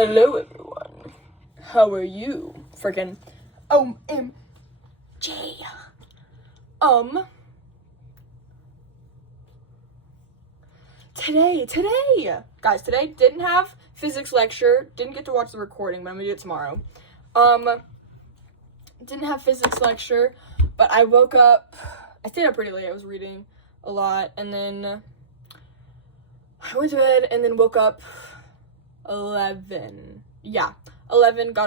Hello, everyone. How are you? Freaking OMG. Today, guys, today didn't have physics lecture, didn't get to watch the recording, but I'm gonna do it tomorrow. Didn't have physics lecture, but I woke up, I stayed up pretty late, I was reading a lot, and then I went to bed, and then woke up 11, got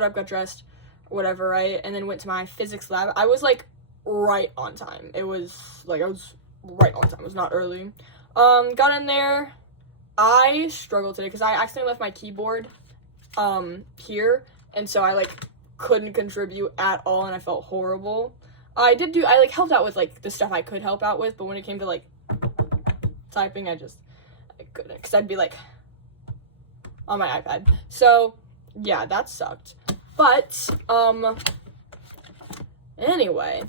up, got dressed, whatever, right, and then went to my physics lab. I was, like, right on time. It was, like, I was right on time, it was not early. Got in there. I struggled today, because I accidentally left my keyboard, here, and so I, like, couldn't contribute at all, and I felt horrible. I helped out with, like, the stuff I could help out with, but when it came to, like, typing, I couldn't, because I'd be, like, on my iPad. So, yeah, that sucked. But, anyway,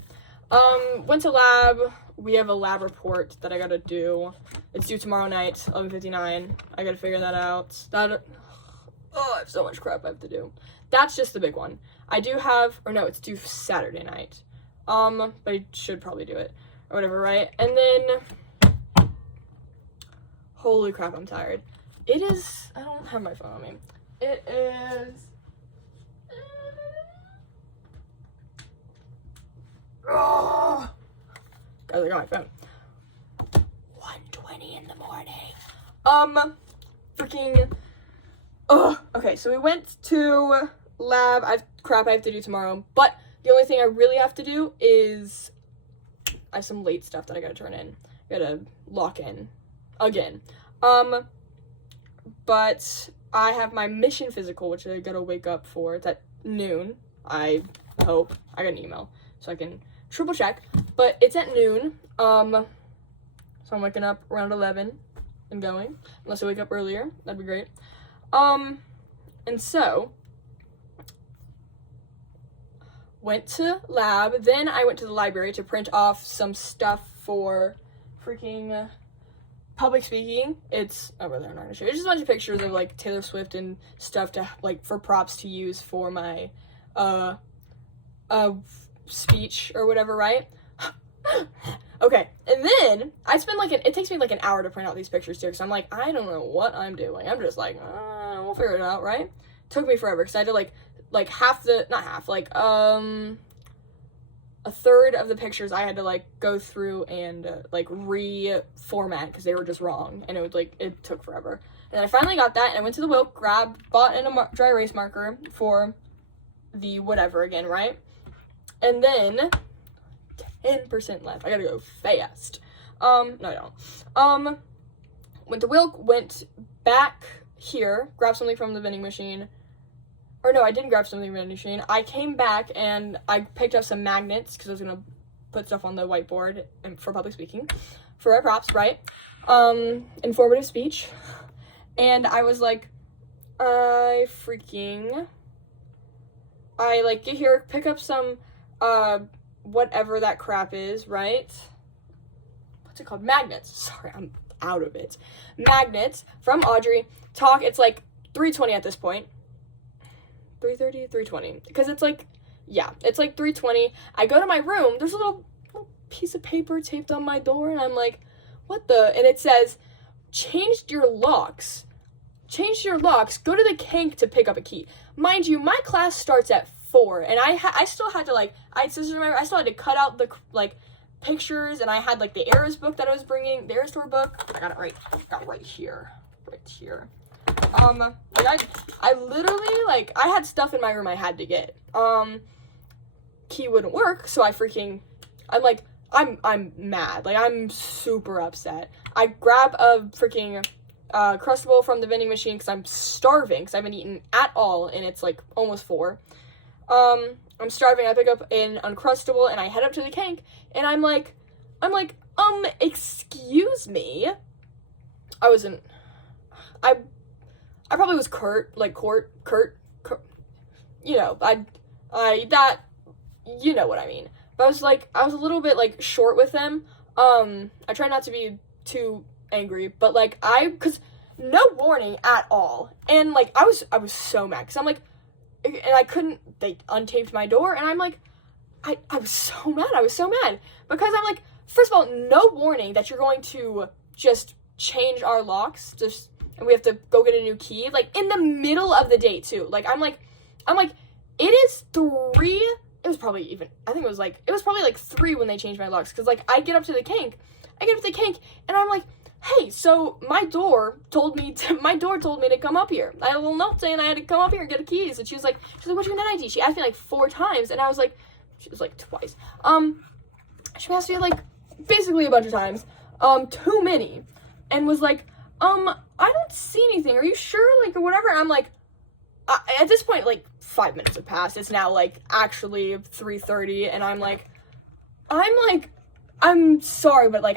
went to lab. We have a lab report that I gotta do. It's due tomorrow night, 11:59. I gotta figure that out. I have so much crap I have to do. That's just the big one. I do have, or no, it's due Saturday night. But I should probably do it, or whatever, right? And then, holy crap, I'm tired. It is, I don't have my phone on me. It is, guys, I got my phone. 1:20 in the morning. Okay, so we went to lab. I have crap I have to do tomorrow, but the only thing I really have to do is I have some late stuff that I gotta turn in. I gotta lock in again. But I have my mission physical, which I gotta wake up for. It's at noon. I hope. I got an email, so I can triple check. But it's at noon. So I'm waking up around 11 and going. Unless I wake up earlier, that'd be great. And so went to lab. Then I went to the library to print off some stuff for freaking public speaking. It's over there, I'm not gonna show you. It's just a bunch of pictures of, like, Taylor Swift and stuff to, like, for props to use for my, speech or whatever, right? Okay, and then I spend, like, it takes me, like, an hour to print out these pictures, too, because I'm like, I don't know what I'm doing. I'm just like, we'll figure it out, right? Took me forever, because I had to, like, half the, not half, like, a third of the pictures I had to, like, go through and, like, reformat because they were just wrong, and it was, like, it took forever. And then I finally got that, and I went to the Wilk, bought a dry erase marker for the whatever again, right? And then 10% left. I gotta go fast. No, I don't. Went to Wilk, went back here, grabbed something from the vending machine. Or no, I didn't grab something from the vending machine. I came back and I picked up some magnets because I was gonna put stuff on the whiteboard and for public speaking, for our props, right? Informative speech. And I was like, I like get here, pick up some, whatever that crap is, right? What's it called? Magnets. Sorry, I'm out of it. Magnets from Audrey. It's like 3:20 at this point. 3:30, 3:20, because it's like, yeah, it's like 3:20. I go to my room, there's a little piece of paper taped on my door, and I'm like, what the, and it says, change your locks, go to the Kank to pick up a key. Mind you, my class starts at 4, and I still had to, like, I still had to cut out the, like, pictures, and I had, like, the Eras book that I was bringing, the Eras store book, I got it right here. Like, I literally, like, I had stuff in my room I had to get. Key wouldn't work, so I'm like, I'm mad. Like, I'm super upset. I grab a freaking, Crustable from the vending machine because I'm starving, because I haven't eaten at all, and it's, like, almost 4. I'm starving. I pick up an Uncrustable, and I head up to the Kank, and I'm like, excuse me? I probably was Kurt, you know, you know what I mean. But I was a little bit, like, short with them. I try not to be too angry, but, like, because no warning at all. And, like, I was so mad, because I'm like, and I couldn't, they untaped my door, and I'm like, I was so mad, because I'm like, first of all, no warning that you're going to just change our locks, and we have to go get a new key, like, in the middle of the day, too. Like, I'm like, it is 3, it was probably like 3 when they changed my locks, because, like, I get up to the kink, and I'm like, hey, so my door told me to come up here. I had a little note saying I had to come up here and get the keys, and she was like, what's your net ID? She asked me, like, 4 times, and I was like, she was like, twice. She asked me, like, basically a bunch of times, too many, and was like, I don't see anything, are you sure, like, or whatever. I'm like, at this point, like, 5 minutes have passed, it's now, like, actually 3:30, and I'm like, I'm sorry, but, like,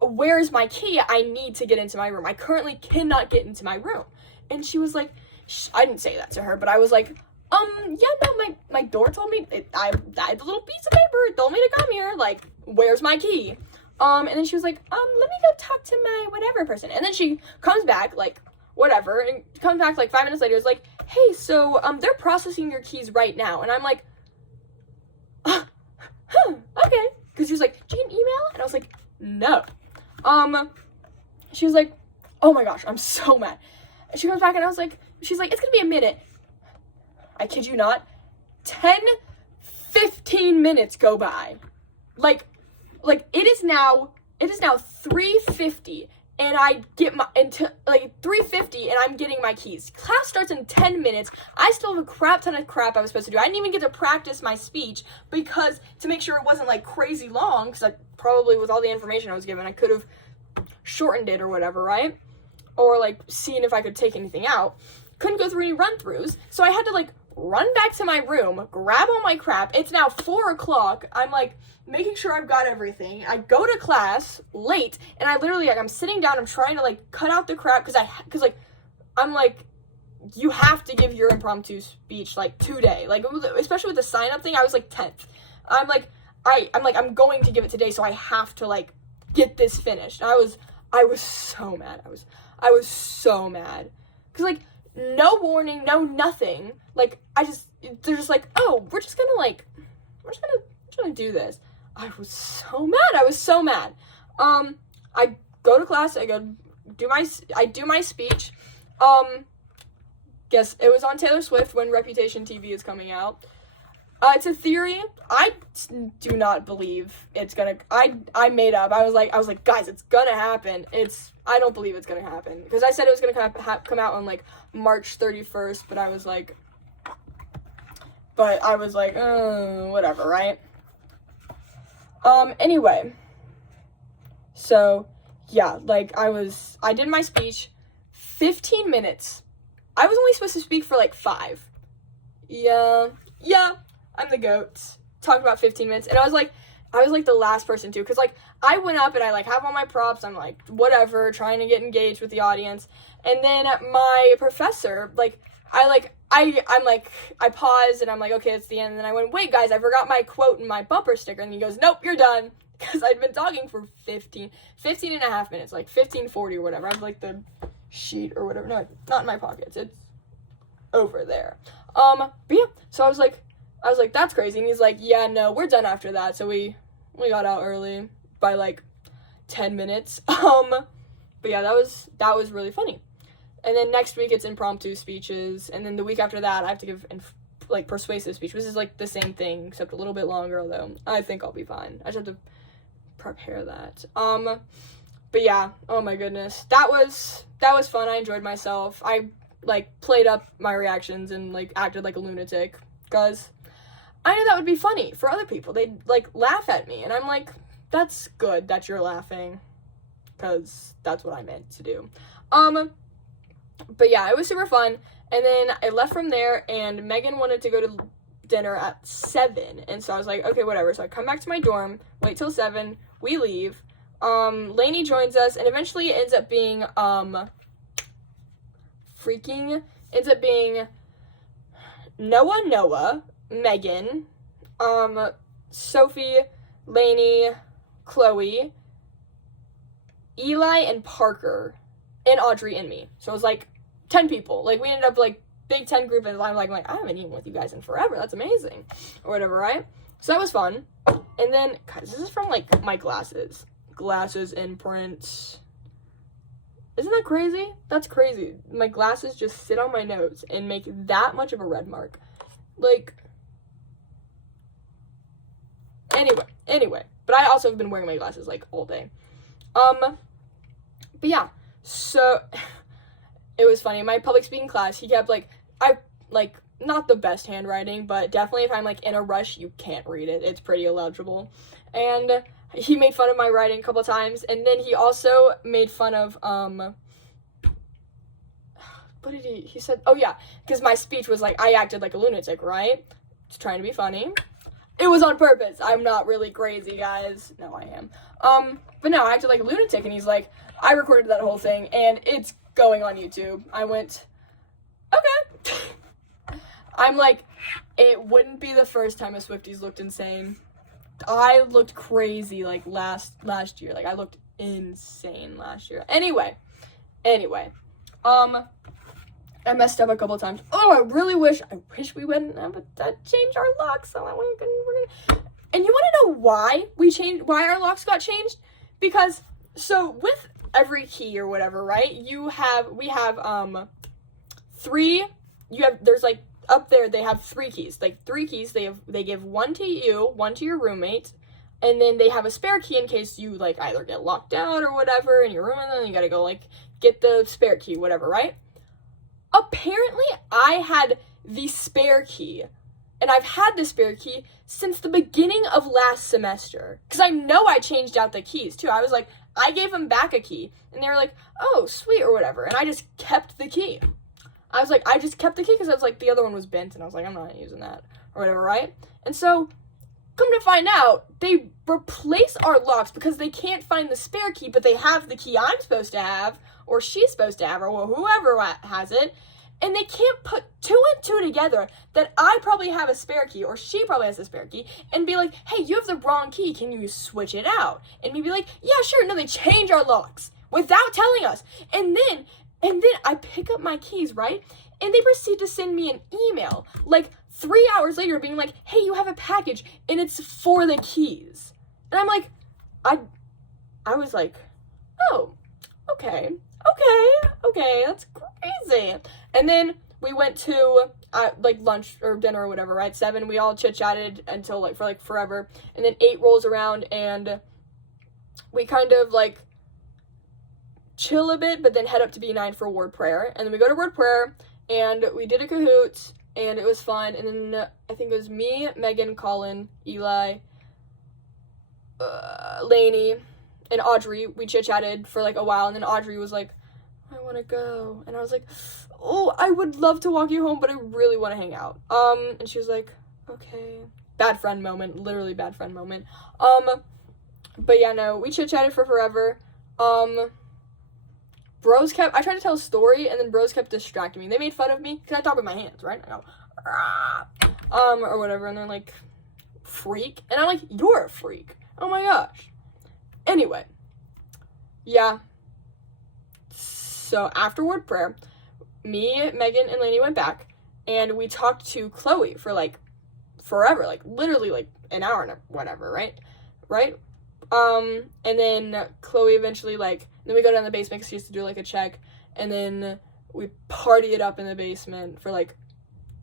where's my key? I need to get into my room. I currently cannot get into my room. And she was like, I didn't say that to her, but I was like, yeah, no, my door told me, I had the little piece of paper, it told me to come here, like, where's my key? And then she was like, let me go talk to my whatever person. And then she comes back, like, whatever, and comes back, like, 5 minutes later, is like, hey, so, they're processing your keys right now. And I'm like, okay. Because she was like, did you get an email? And I was like, no. She was like, oh my gosh, I'm so mad. And she comes back and she's like, it's gonna be a minute. I kid you not. 15 minutes go by. Like it is now 3:50, and I get until 3:50, and I'm getting my keys. Class starts in 10 minutes. I still have a crap ton of crap I was supposed to do. I didn't even get to practice my speech, because to make sure it wasn't, like, crazy long, because I probably, with all the information I was given, I could have shortened it or whatever, right? Or, like, seen if I could take anything out. Couldn't go through any run-throughs, so I had to, like, run back to my room, grab all my crap. It's now 4 o'clock. I'm, like, making sure I've got everything. I go to class late, and I literally, like, I'm sitting down, I'm trying to, like, cut out the crap, because I'm like, you have to give your impromptu speech, like, today. Like, especially with the sign-up thing, I was, like, 10th. I'm like, I'm going to give it today, so I have to, like, get this finished. And I was so mad. I was so mad. Because, like, no warning, no nothing. Like, they're just like, oh, we're just gonna do this. I was so mad. I go to class, I do my speech. Guess it was on Taylor Swift when Reputation TV is coming out. It's a theory. I do not believe it's gonna, I made up. I was like, guys, it's gonna happen. I don't believe it's gonna happen. Because I said it was gonna come out on, like, March 31st, but I was like, whatever, right? Anyway. So, yeah, like, I did my speech, 15 minutes. I was only supposed to speak for, like, 5. Yeah, I'm the goat. Talked about 15 minutes, and I was like the last person to, because, like, I went up and I, like, have all my props, I'm like, whatever, trying to get engaged with the audience, and then my professor, like, I paused, and I'm like, okay, it's the end, and then I went, wait, guys, I forgot my quote and my bumper sticker, and he goes, nope, you're done, because I'd been talking for 15 and a half minutes, like, 15:40 or whatever. I have, like, the sheet or whatever, no, not in my pockets, it's over there. But yeah, so I was like, that's crazy, and he's like, yeah, no, we're done after that, so we got out early by, like, 10 minutes, but yeah, that was really funny. And then next week it's impromptu speeches, and then the week after that I have to give, like, persuasive speech, which is, like, the same thing, except a little bit longer, although I think I'll be fine. I just have to prepare that. But yeah, oh my goodness, that was fun. I enjoyed myself. I, like, played up my reactions and, like, acted like a lunatic, because I knew that would be funny for other people. They'd, like, laugh at me, and I'm like, that's good that you're laughing, because that's what I meant to do. But yeah, it was super fun, and then I left from there, and Megan wanted to go to dinner at 7, and so I was like, okay, whatever. So I come back to my dorm, wait till 7, we leave, Lainey joins us, and eventually it ends up being, Noah, Megan, Sophie, Lainey, Chloe, Eli, and Parker, and Audrey and me. So it was like 10 people. Like, we ended up like big 10 group, and I'm like, I haven't eaten with you guys in forever. That's amazing. Or whatever, right? So that was fun. And then, guys, this is from like my glasses. Glasses imprint. Isn't that crazy? That's crazy. My glasses just sit on my nose and make that much of a red mark. Like, anyway. But I also have been wearing my glasses, like, all day. But yeah. So, it was funny. In my public speaking class, he kept, like, not the best handwriting, but definitely if I'm, like, in a rush, you can't read it. It's pretty illegible. And he made fun of my writing a couple times, and then he also made fun of, what did he said, oh yeah, because my speech was like, I acted like a lunatic, right? Just trying to be funny. It was on purpose. I'm not really crazy, guys. No, I am. But no, I acted like a lunatic, and he's like, I recorded that whole thing, and it's going on YouTube. I went, okay. I'm like, it wouldn't be the first time a Swifties looked insane. I looked crazy, like, last year. Like, I looked insane last year. Anyway. I messed up a couple times. Oh, I wish we wouldn't have changed our locks so that we're gonna. And you want to know why our locks got changed? Because, so, with every key or whatever, right, there's, like, up there, they have 3 keys. Like, 3 keys. They give 1 to you, 1 to your roommate, and then they have a spare key in case you, like, either get locked out or whatever in your room, and then you gotta go, like, get the spare key, whatever, right? Apparently, I had the spare key, and I've had the spare key since the beginning of last semester, because I know I changed out the keys, too. I was like, I gave them back a key, and they were like, oh, sweet, or whatever, and I just kept the key. I was like, I just kept the key because I was like, the other one was bent, and I was like, I'm not using that, or whatever, right? And so, come to find out, they replace our locks because they can't find the spare key, but they have the key I'm supposed to have, or she's supposed to have, or whoever has it, and they can't put 2 and 2 together that I probably have a spare key, or she probably has a spare key, and be like, hey, you have the wrong key, can you switch it out? And me be like, yeah, sure. No, they change our locks without telling us, and then I pick up my keys, right? And they proceed to send me an email, like, 3 hours later, being like, hey, you have a package, and it's for the keys. And I'm like, I was like, oh, okay, that's crazy. And then we went to, like, lunch or dinner or whatever, right? 7, we all chit-chatted until, like, for, like, forever. And then 8 rolls around, and we kind of, like, chill a bit, but then head up to B9 for word prayer. And then we go to word prayer, and we did a Kahoot, and it was fun. And then I think it was me, Megan, Colin, Eli, Lainey, and Audrey. We chit-chatted for, like, a while, and then Audrey was like, I want to go. And I was like, oh, I would love to walk you home, but I really want to hang out. And she was like, okay. Bad friend moment. Literally bad friend moment. But yeah, no, we chit-chatted for forever. I tried to tell a story, and then bros kept distracting me. They made fun of me, because I talk with my hands, right? I go, Rah! Or whatever, and they're like, freak? And I'm like, you're a freak. Oh my gosh. Anyway. Yeah. So, after word prayer, me, Megan, and Lainey went back, and we talked to Chloe for, like, forever. Like, literally, like, an hour and whatever, right? And then Chloe eventually, like, then we go down the basement because she used to do, like, a check, and then we party it up in the basement for, like,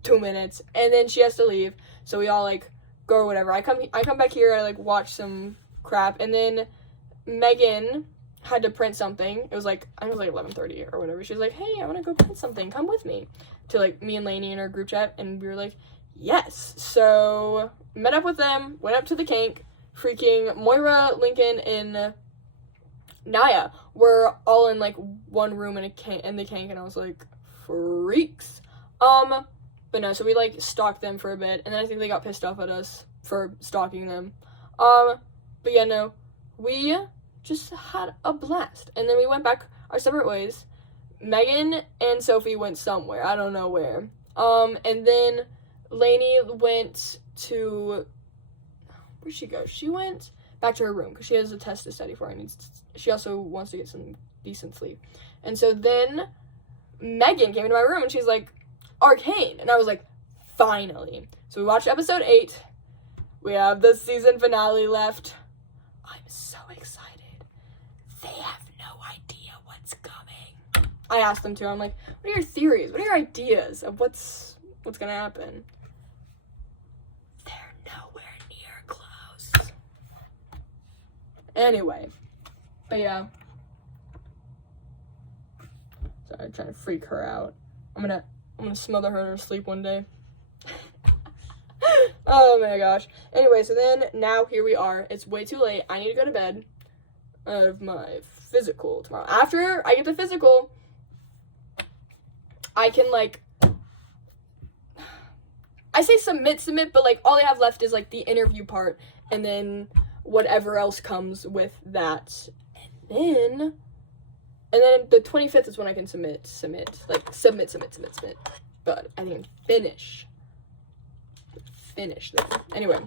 2 minutes, and then she has to leave, so we all, like, go or whatever. I come back here, I, like, watch some crap, and then Megan had to print something. It was, like, I think it was, like, 11:30 or whatever. She was like, hey, I want to go print something, come with me, to, like, me and Lainey in our group chat, and we were like, yes. So, met up with them, went up to the kink. Freaking Moira, Lincoln, and Naya were all in, like, one room in the kink, and I was like, freaks. But no, so we, like, stalked them for a bit, and then I think they got pissed off at us for stalking them. But yeah, no, we just had a blast, and then we went back our separate ways. Megan and Sophie went somewhere, I don't know where. And then Lainey went to, where'd she go? She went back to her room, because she has a test to study for, and she also wants to get some decent sleep. And so then Megan came into my room and she's like, Arcane. And I was like, finally. So we watched episode 8. We have the season finale left. I'm so excited. They have no idea what's coming. I asked them to. I'm like, what are your theories? What are your ideas of what's gonna happen? They're nowhere near close. Anyway. But yeah. Sorry, I'm trying to freak her out. I'm gonna smother her in her sleep one day. Oh my gosh. Anyway, so then now here we are. It's way too late. I need to go to bed. I have my physical tomorrow. After I get the physical, I can like, I say submit, but like all I have left is like the interview part and then whatever else comes with that. And then the 25th is when I can submit. But I can finish them. Anyway,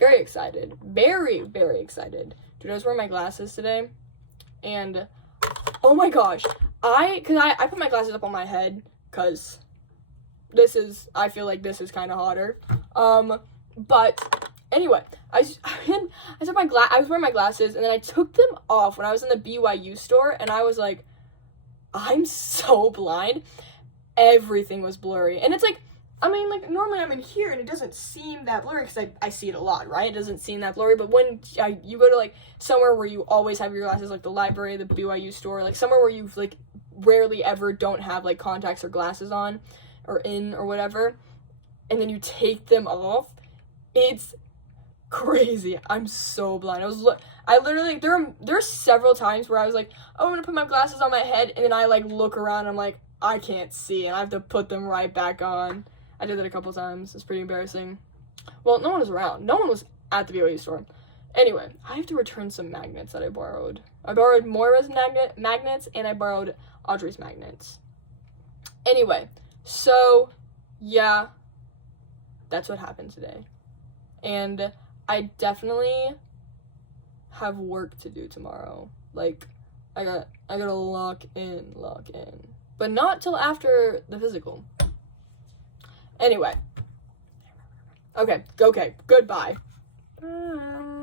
very excited. Very, very excited. Dude, I was wearing my glasses today. And, oh my gosh. I put my glasses up on my head because I feel like this is kind of hotter. But anyway, I was wearing my glasses and then I took them off when I was in the BYU store and I was like, I'm so blind. Everything was blurry. And it's like, I mean, like, normally I'm in here and it doesn't seem that blurry because I see it a lot, right? It doesn't seem that blurry. But when you go to, like, somewhere where you always have your glasses, like the library, the BYU store, like, somewhere where you, like, rarely ever don't have, like, contacts or glasses on or in or whatever, and then you take them off, it's crazy. I'm so blind. I literally, there are several times where I was like, oh, I'm gonna put my glasses on my head, and then I, like, look around and I'm like, I can't see, and I have to put them right back on. I did that a couple times. It's pretty embarrassing. Well, no one was around. No one was at the BYU store. Anyway, I have to return some magnets that I borrowed. I borrowed Moira's magnets, and I borrowed Audrey's magnets. Anyway, so, yeah, that's what happened today. And I definitely have work to do tomorrow. Like, I gotta lock in. But not till after the physical. Anyway. Okay, goodbye. Bye.